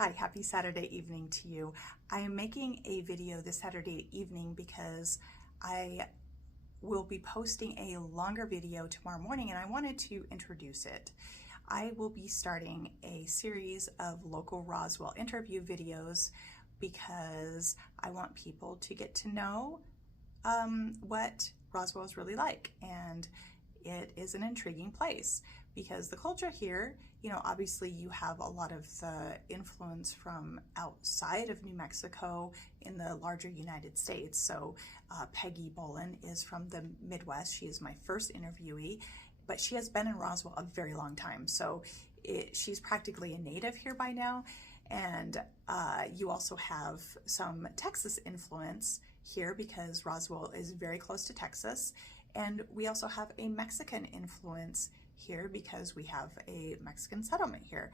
Hi, happy Saturday evening to you. I am making a video this Saturday evening because I will be posting a longer video tomorrow morning and I wanted to introduce it. I will be starting a series of local Roswell interview videos because I want people to get to know what Roswell is really like, and it is an intriguing place because the culture here, obviously you have a lot of the influence from outside of New Mexico in the larger United States. So Peggy Bolin is from the Midwest. She is my first interviewee, but she has been in Roswell a very long time. So she's practically a native here by now. And you also have some Texas influence here because Roswell is very close to Texas. And we also have a Mexican influence here because we have a Mexican settlement here.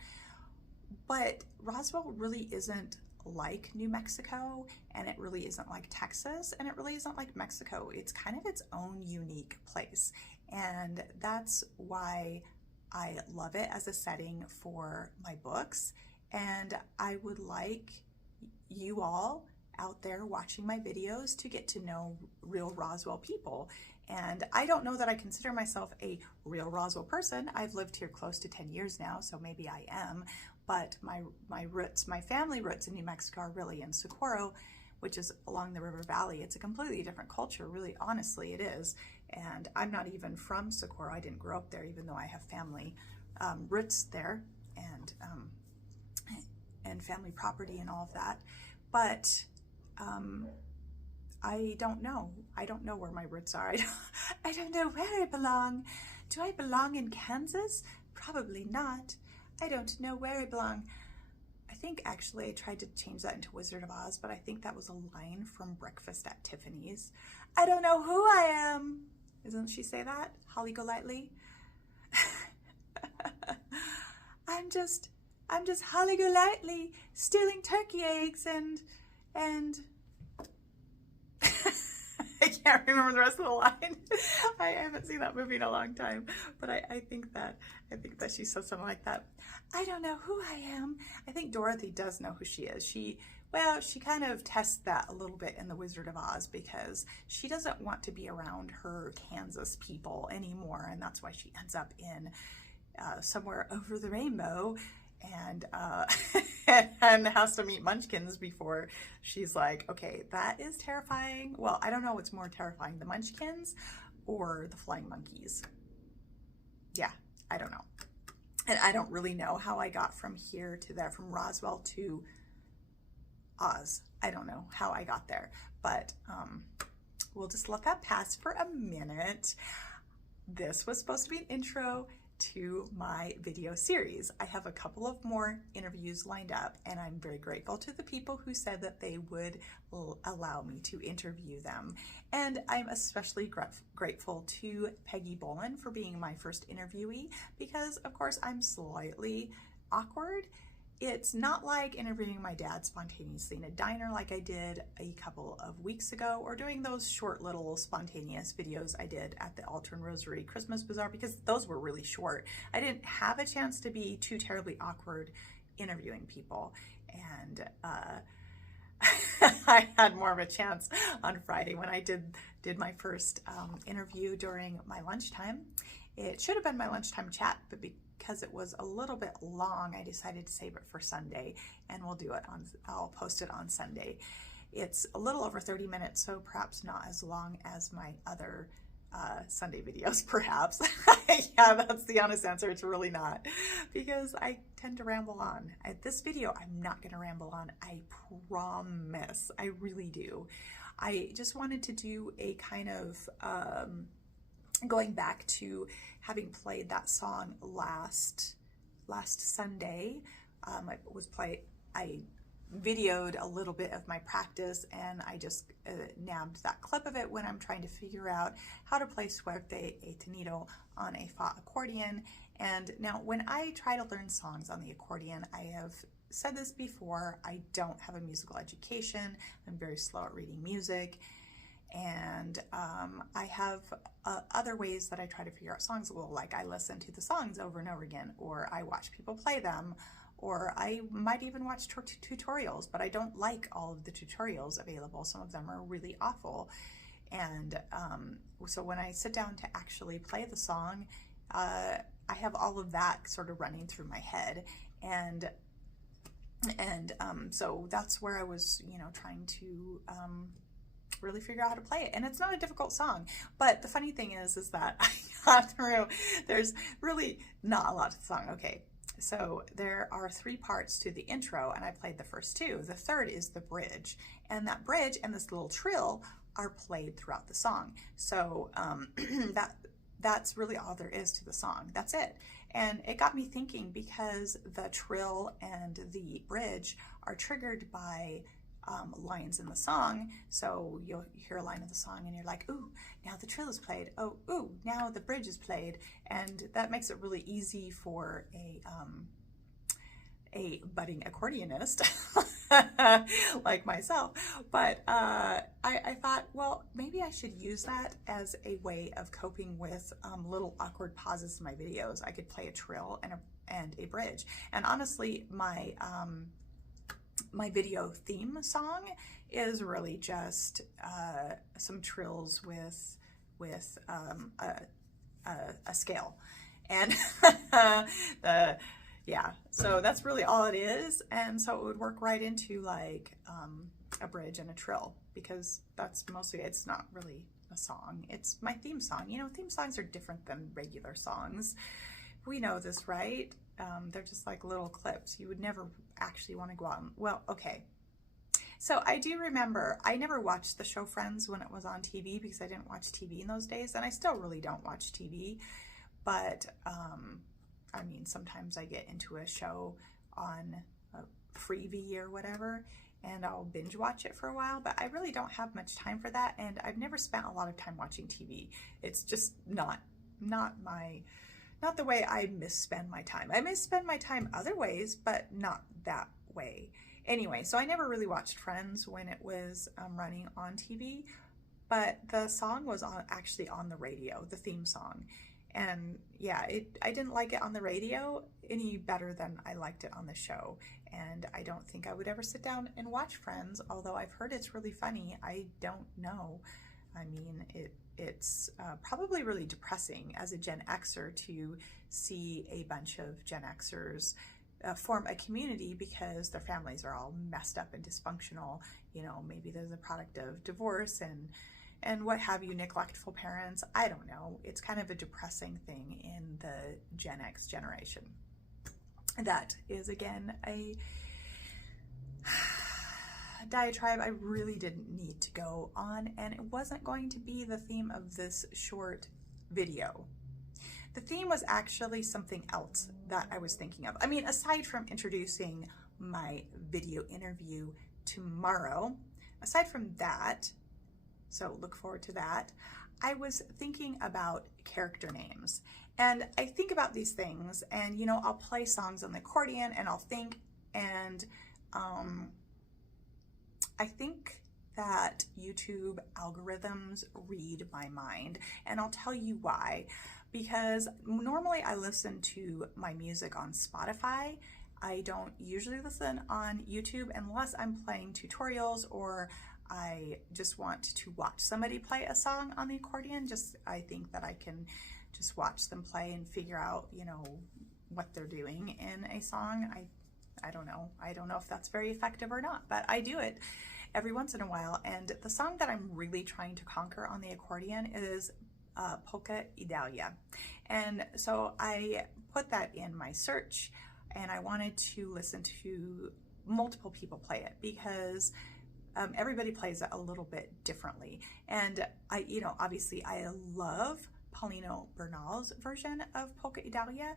But Roswell really isn't like New Mexico, and it really isn't like Texas, and it really isn't like Mexico. It's kind of its own unique place. And that's why I love it as a setting for my books. And I would like you all out there watching my videos to get to know real Roswell people. And I don't know that I consider myself a real Roswell person. I've lived here close to 10 years now, so maybe I am, but my roots, my family roots in New Mexico are really in Socorro, which is along the river valley. It's a completely different culture, really, honestly, it is. And I'm not even from Socorro. I didn't grow up there, even though I have family roots there and family property and all of that. But I don't know. I don't know where my roots are. I don't know where I belong. Do I belong in Kansas? Probably not. I don't know where I belong. I think actually I tried to change that into Wizard of Oz, but I think that was a line from Breakfast at Tiffany's. I don't know who I am. Doesn't she say that? Holly Golightly? I'm just Holly Golightly stealing turkey eggs and I can't remember the rest of the line. I haven't seen that movie in a long time, but I think that she says something like that. I don't know who I am. I think Dorothy does know who she is. She kind of tests that a little bit in The Wizard of Oz because she doesn't want to be around her Kansas people anymore, and that's why she ends up in somewhere over the rainbow and and has to meet Munchkins before she's like, okay, that is terrifying. Well, I don't know what's more terrifying, the Munchkins or the flying monkeys. Yeah, I don't know. And I don't really know how I got from here to there, from Roswell to Oz. I don't know how I got there, but we'll just let that pass for a minute. This was supposed to be an intro to my video series. I have a couple of more interviews lined up, and I'm very grateful to the people who said that they would allow me to interview them. And I'm especially grateful to Peggy Bolin for being my first interviewee because, of course, I'm slightly awkward. It's not like interviewing my dad spontaneously in a diner like I did a couple of weeks ago, or doing those short little spontaneous videos I did at the Altar and Rosary Christmas Bazaar, because those were really short. I didn't have a chance to be too terribly awkward interviewing people, and I had more of a chance on Friday when I did my first interview during my lunchtime. It should have been my lunchtime chat, but because it was a little bit long, I decided to save it for Sunday, and I'll post it on Sunday. It's a little over 30 minutes, so perhaps not as long as my other Sunday videos, perhaps. Yeah, that's the honest answer. It's really not, because I tend to ramble on. This video, I'm not going to ramble on. I promise. I really do. I just wanted to do a kind of going back to having played that song last Sunday. I videoed a little bit of my practice, and I just nabbed that clip of it when I'm trying to figure out how to play Suerte e Tenido on a fa accordion. And now when I try to learn songs on the accordion, I have said this before, I don't have a musical education. I'm very slow at reading music. And I have other ways that I try to figure out songs. Well, like I listen to the songs over and over again, or I watch people play them, or I might even watch tutorials, but I don't like all of the tutorials available. Some of them are really awful. And so when I sit down to actually play the song, I have all of that sort of running through my head. And so that's where I was, trying to really figure out how to play it. And it's not a difficult song, but the funny thing is that I got through, there's really not a lot to the song. Okay, so there are 3 parts to the intro, and I played the first 2. The third is the bridge, and that bridge and this little trill are played throughout the song. So that's really all there is to the song. That's it. And it got me thinking, because the trill and the bridge are triggered by lines in the song. So you'll hear a line of the song and you're like, ooh, now the trill is played. Oh, ooh, now the bridge is played. And that makes it really easy for a budding accordionist like myself. But I thought, well, maybe I should use that as a way of coping with little awkward pauses in my videos. I could play a trill and a bridge. And honestly, my video theme song is really just some trills with a scale, and so that's really all it is. And so it would work right into like a bridge and a trill, because that's mostly, it's not really a song, it's my theme song. Theme songs are different than regular songs. We know this, right? They're just like little clips. You would never actually want to go out and, well, okay. So I do remember, I never watched the show Friends when it was on TV, because I didn't watch TV in those days, and I still really don't watch TV. But I mean, sometimes I get into a show on Freevee or whatever, and I'll binge watch it for a while, but I really don't have much time for that, and I've never spent a lot of time watching TV. It's just not the way I misspend my time. I misspend my time other ways, but not that way. Anyway, so I never really watched Friends when it was running on TV, but the song was actually on the radio, the theme song. And yeah, I didn't like it on the radio any better than I liked it on the show. And I don't think I would ever sit down and watch Friends, although I've heard it's really funny. I don't know. I mean, it's probably really depressing as a Gen Xer to see a bunch of Gen Xers form a community because their families are all messed up and dysfunctional. Maybe they're the product of divorce and what have you, neglectful parents. I don't know. It's kind of a depressing thing in the Gen X generation. That is, again, a diatribe I really didn't need to go on, and it wasn't going to be the theme of this short video. The theme was actually something else that I was thinking of. I mean, aside from introducing my video interview tomorrow, aside from that, so look forward to that, I was thinking about character names. And I think about these things, and I'll play songs on the accordion and I'll think, and I think that YouTube algorithms read my mind, and I'll tell you why. Because normally I listen to my music on Spotify. I don't usually listen on YouTube unless I'm playing tutorials or I just want to watch somebody play a song on the accordion. I think that I can just watch them play and figure out, what they're doing in a song. I don't know. I don't know if that's very effective or not, but I do it every once in a while. And the song that I'm really trying to conquer on the accordion is Polka Idalia. And so I put that in my search, and I wanted to listen to multiple people play it, because everybody plays it a little bit differently. And obviously I love Paulino Bernal's version of Polka Idalia,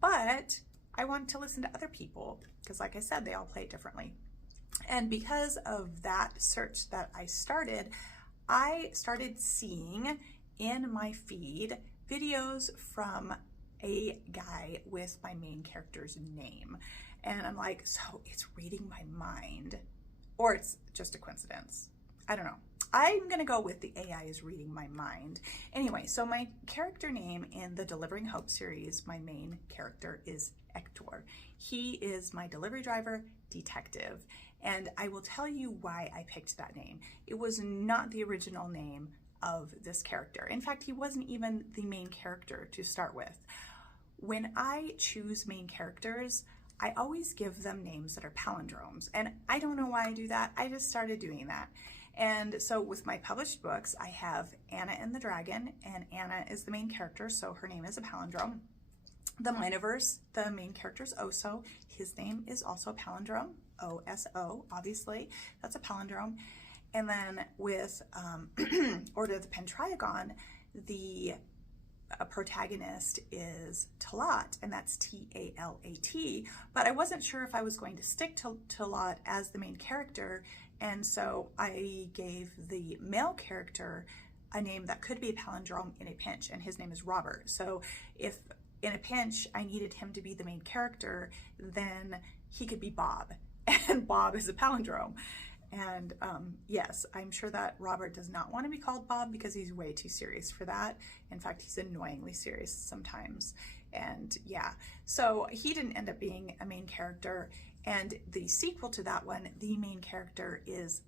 but I wanted to listen to other people, because like I said, they all play it differently. And because of that search that I started seeing in my feed videos from a guy with my main character's name. And I'm like, so it's reading my mind, or it's just a coincidence. I don't know. I'm gonna go with the AI is reading my mind. Anyway, so my character name in the Delivering Hope series, my main character is Hector. He is my delivery driver detective, and I will tell you why I picked that name. It was not the original name of this character. In fact, he wasn't even the main character to start with. When I choose main characters, I always give them names that are palindromes, and I don't know why I do that. I just started doing that. And so with my published books, I have Anna and the Dragon, and Anna is the main character, so her name is a palindrome. The Minoverse, the main character is Oso. His name is also a palindrome, O-S-O, obviously. That's a palindrome. And then with Order of the Pentriagon, the protagonist is Talat, and that's T-A-L-A-T, but I wasn't sure if I was going to stick to Talat as the main character, and so I gave the male character a name that could be a palindrome in a pinch, and his name is Robert. So if in a pinch I needed him to be the main character, then he could be Bob, and Bob is a palindrome. And yes, I'm sure that Robert does not want to be called Bob because he's way too serious for that. In fact, he's annoyingly serious sometimes. And yeah, so he didn't end up being a main character. And the sequel to that one, the main character is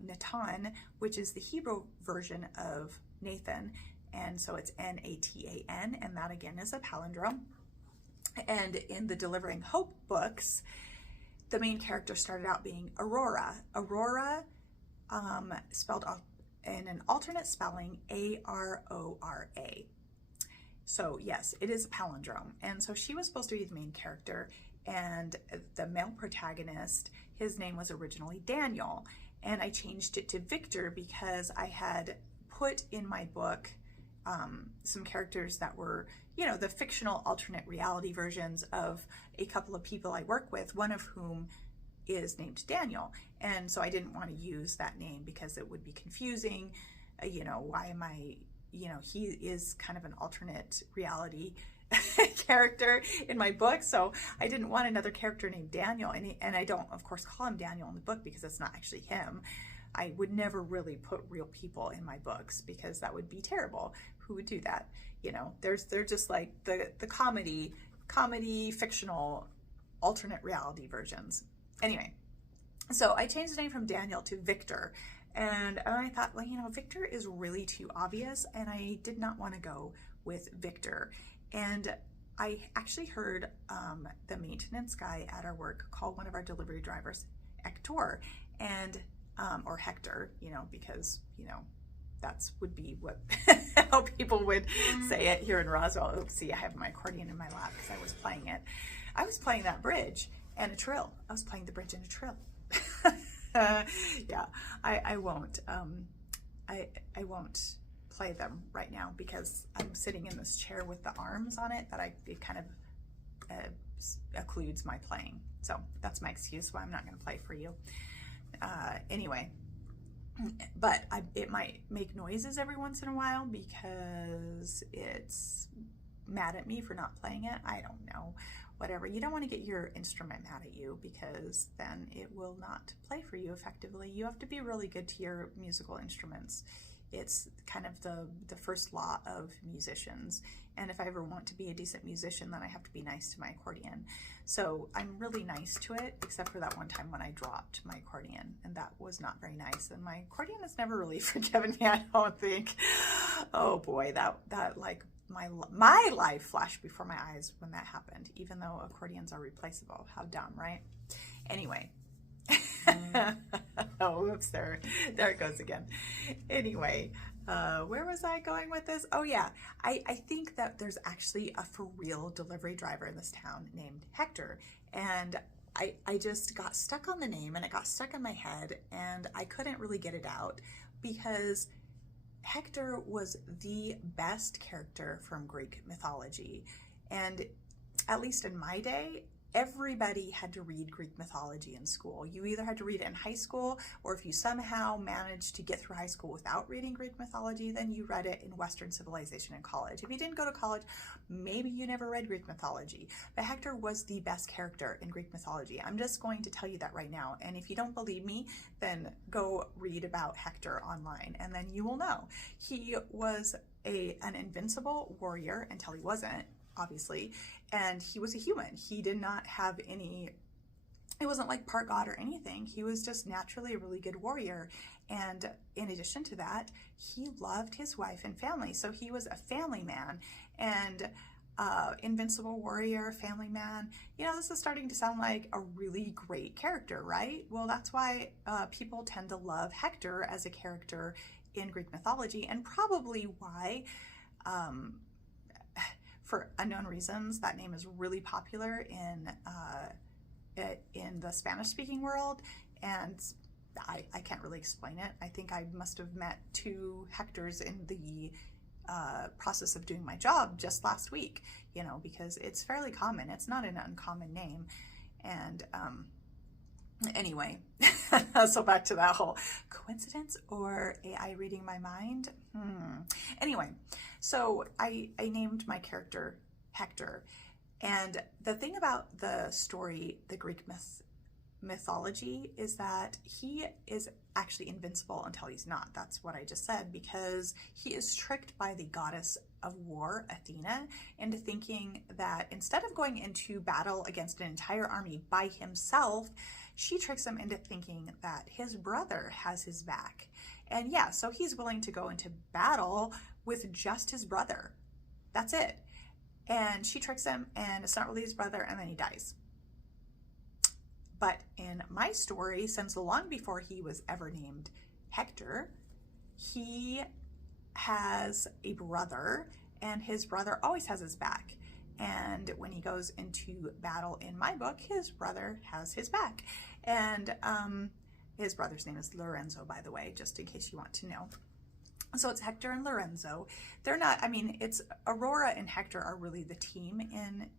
Natan, which is the Hebrew version of Nathan. And so it's N-A-T-A-N, and that again is a palindrome. And in the Delivering Hope books, the main character started out being Aurora. Aurora, spelled in an alternate spelling, A-R-O-R-A. So yes, it is a palindrome. And so she was supposed to be the main character, and the male protagonist, his name was originally Daniel. And I changed it to Victor because I had put in my book some characters that were, you know, the fictional alternate reality versions of a couple of people I work with, one of whom is named Daniel. And so I didn't want to use that name because it would be confusing. You know, why am I, you know, he is kind of an alternate reality character in my book. So I didn't want another character named Daniel. And I don't, of course, call him Daniel in the book because it's not actually him. I would never really put real people in my books because that would be terrible. Who would do that? You know, they're just like the comedy fictional alternate reality versions. Anyway, so I changed the name from Daniel to Victor, and I thought, well, you know, Victor is really too obvious, and I did not want to go with Victor. And I actually heard the maintenance guy at our work call one of our delivery drivers Hector, and or Hector, you know, because, you know, that's would be what how people would say it here in Roswell. Oops, see, I have my accordion in my lap because I was playing it. I was playing that bridge and a trill. I was playing the bridge and a trill. Yeah, I won't. I won't play them right now because I'm sitting in this chair with the arms on it that it kind of occludes my playing. So that's my excuse why I'm not going to play for you. Anyway, but it might make noises every once in a while because it's mad at me for not playing it. I don't know, whatever. You don't want to get your instrument mad at you because then it will not play for you effectively. You have to be really good to your musical instruments. It's kind of the first law of musicians. And if I ever want to be a decent musician, then I have to be nice to my accordion. So I'm really nice to it, except for that one time when I dropped my accordion, and that was not very nice. And my accordion has never really forgiven me, I don't think. Oh boy, that like my life flashed before my eyes when that happened, even though accordions are replaceable. How dumb, right? Anyway. Oh, whoops, there it goes again. Anyway, where was I going with this? Oh yeah, I think that there's actually a for real delivery driver in this town named Hector, and I just got stuck on the name, and it got stuck in my head, and I couldn't really get it out because Hector was the best character from Greek mythology, and at least in my day, everybody had to read Greek mythology in school. You either had to read it in high school, or if you somehow managed to get through high school without reading Greek mythology, then you read it in Western civilization in college. If you didn't go to college, maybe you never read Greek mythology. But Hector was the best character in Greek mythology. I'm just going to tell you that right now. And if you don't believe me, then go read about Hector online, and then you will know. He was an invincible warrior until he wasn't, obviously, and he was a human. He did not have any, it wasn't like part god or anything. He was just naturally a really good warrior. And in addition to that, he loved his wife and family. So he was a family man, and invincible warrior, family man. You know, this is starting to sound like a really great character, right? Well, that's why people tend to love Hector as a character in Greek mythology, and probably why, for unknown reasons, that name is really popular in the Spanish-speaking world, and I can't really explain it. I think I must have met 2 Hectors in the process of doing my job just last week, you know, because it's fairly common. It's not an uncommon name. And anyway, so back to that whole coincidence or AI reading my mind. Anyway, so I named my character Hector. And the thing about the story, the Greek mythology, is that he is actually invincible until he's not. That's what I just said, because he is tricked by the goddess of war, Athena, into thinking that instead of going into battle against an entire army by himself, she tricks him into thinking that his brother has his back. And yeah, so he's willing to go into battle with just his brother. That's it. And she tricks him, and it's not really his brother, and then he dies. But in my story, since long before he was ever named Hector, he has a brother, and his brother always has his back. And when he goes into battle in my book, his brother has his back. And his brother's name is Lorenzo, by the way, just in case you want to know. So it's Hector and Lorenzo. They're not, I mean, it's Aurora and Hector are really the team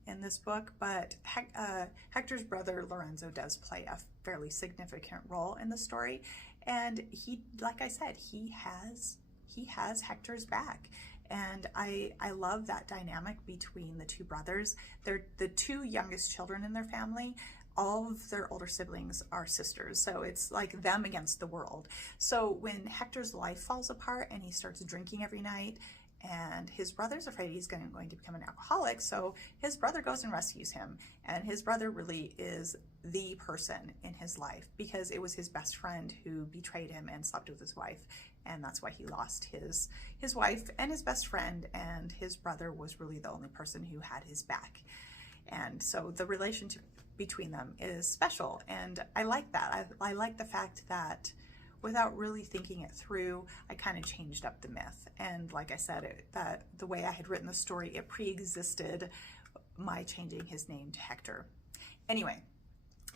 in this book, but Hector's brother Lorenzo does play a fairly significant role in the story. And he, like I said, he has Hector's back. And I love that dynamic between the 2 brothers. They're the 2 youngest children in their family. All of their older siblings are sisters, so it's like them against the world. So when Hector's life falls apart and he starts drinking every night, and his brother's afraid he's going to become an alcoholic, so his brother goes and rescues him. And his brother really is the person in his life, because it was his best friend who betrayed him and slept with his wife, and that's why he lost his wife and his best friend, and his brother was really the only person who had his back. And so the relationship between them is special, and I like that. I like the fact that without really thinking it through, I kind of changed up the myth. And like I said, that the way I had written the story, it pre-existed my changing his name to Hector. Anyway,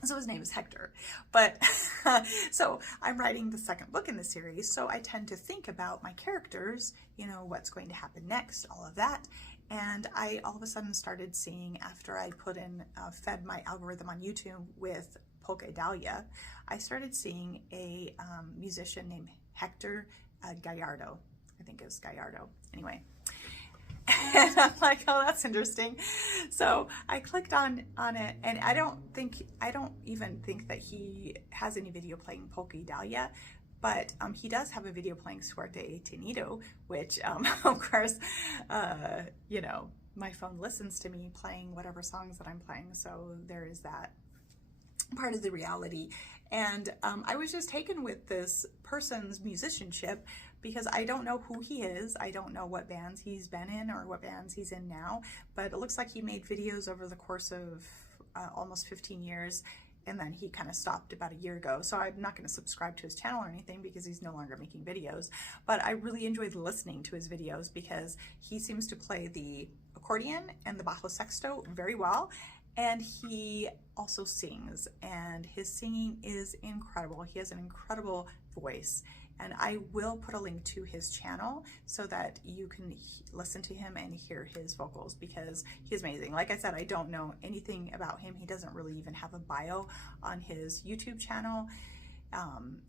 so his name is Hector. But so I'm writing the 2nd book in the series, so I tend to think about my characters, you know, what's going to happen next, all of that. And I all of a sudden started seeing, after I fed my algorithm on YouTube with Polka Idalia, I started seeing a musician named Hector Gallardo. I think it was Gallardo. Anyway. And I'm like, oh, that's interesting. So I clicked on it, and I don't even think that he has any video playing Polka Idalia. But he does have a video playing Suerte e Tenido, which, of course, you know, my phone listens to me playing whatever songs that I'm playing. So there is that part of the reality. And I was just taken with this person's musicianship, because I don't know who he is. I don't know what bands he's been in or what bands he's in now. But it looks like he made videos over the course of almost 15 years. And then he kind of stopped about a year ago. So I'm not going to subscribe to his channel or anything, because he's no longer making videos. But I really enjoyed listening to his videos, because he seems to play the accordion and the bajo sexto very well. And he also sings, and his singing is incredible. He has an incredible voice. And I will put a link to his channel so that you can listen to him and hear his vocals, because he's amazing. Like I said, I don't know anything about him. He doesn't really even have a bio on his YouTube channel.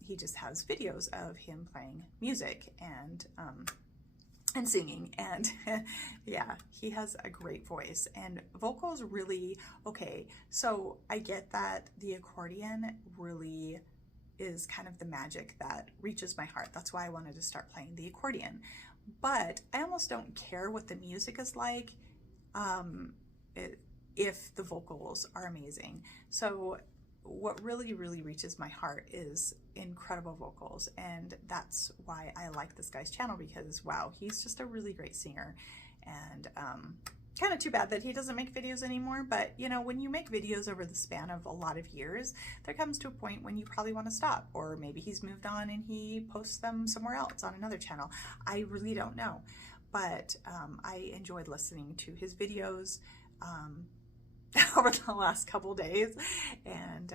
He just has videos of him playing music and singing, and yeah, he has a great voice, and vocals really, okay, so I get that the accordion really is kind of the magic that reaches my heart. That's why I wanted to start playing the accordion. But I almost don't care what the music is like if the vocals are amazing. So what really, really reaches my heart is incredible vocals, and that's why I like this guy's channel, because wow, he's just a really great singer. And kind of too bad that he doesn't make videos anymore, but you know, when you make videos over the span of a lot of years, there comes to a point when you probably want to stop, or maybe he's moved on and he posts them somewhere else on another channel. I really don't know, but I enjoyed listening to his videos over the last couple days, and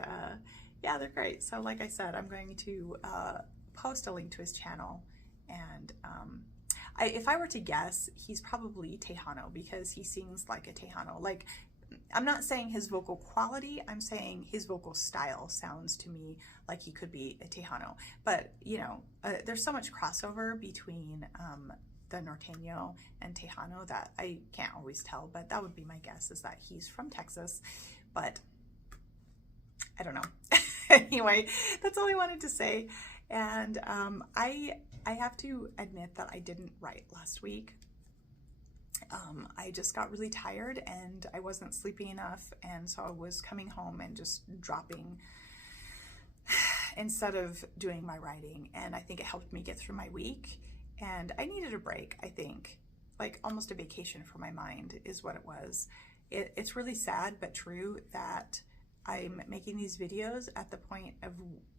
yeah, they're great. So like I said, I'm going to post a link to his channel, and if I were to guess, he's probably Tejano, because he sings like a Tejano. Like, I'm not saying his vocal quality, I'm saying his vocal style sounds to me like he could be a Tejano. But you know, there's so much crossover between the norteño and Tejano that I can't always tell, but that would be my guess, is that he's from Texas, but I don't know. Anyway, that's all I wanted to say. And I have to admit that I didn't write last week. I just got really tired and I wasn't sleeping enough, and so I was coming home and just dropping instead of doing my writing, and I think it helped me get through my week. And I needed a break, I think, like almost a vacation for my mind is what it was. It's really sad but true that I'm making these videos at the point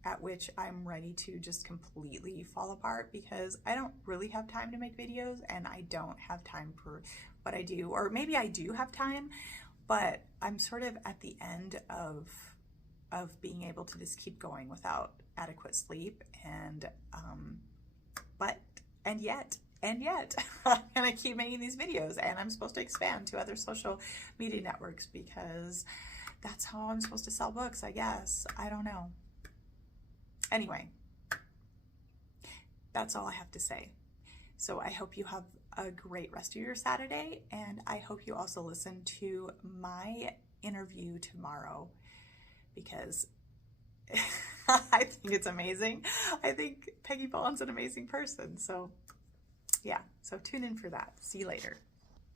at which I'm ready to just completely fall apart, because I don't really have time to make videos, and I don't have time for what I do. Or maybe I do have time, but I'm sort of at the end of being able to just keep going without adequate sleep, and yet I'm gonna keep making these videos, and I'm supposed to expand to other social media networks, because that's how I'm supposed to sell books, I guess. I don't know. Anyway, that's all I have to say. So I hope you have a great rest of your Saturday, and I hope you also listen to my interview tomorrow, because I think it's amazing. I think Peggy Boland's an amazing person. So yeah, so tune in for that. See you later.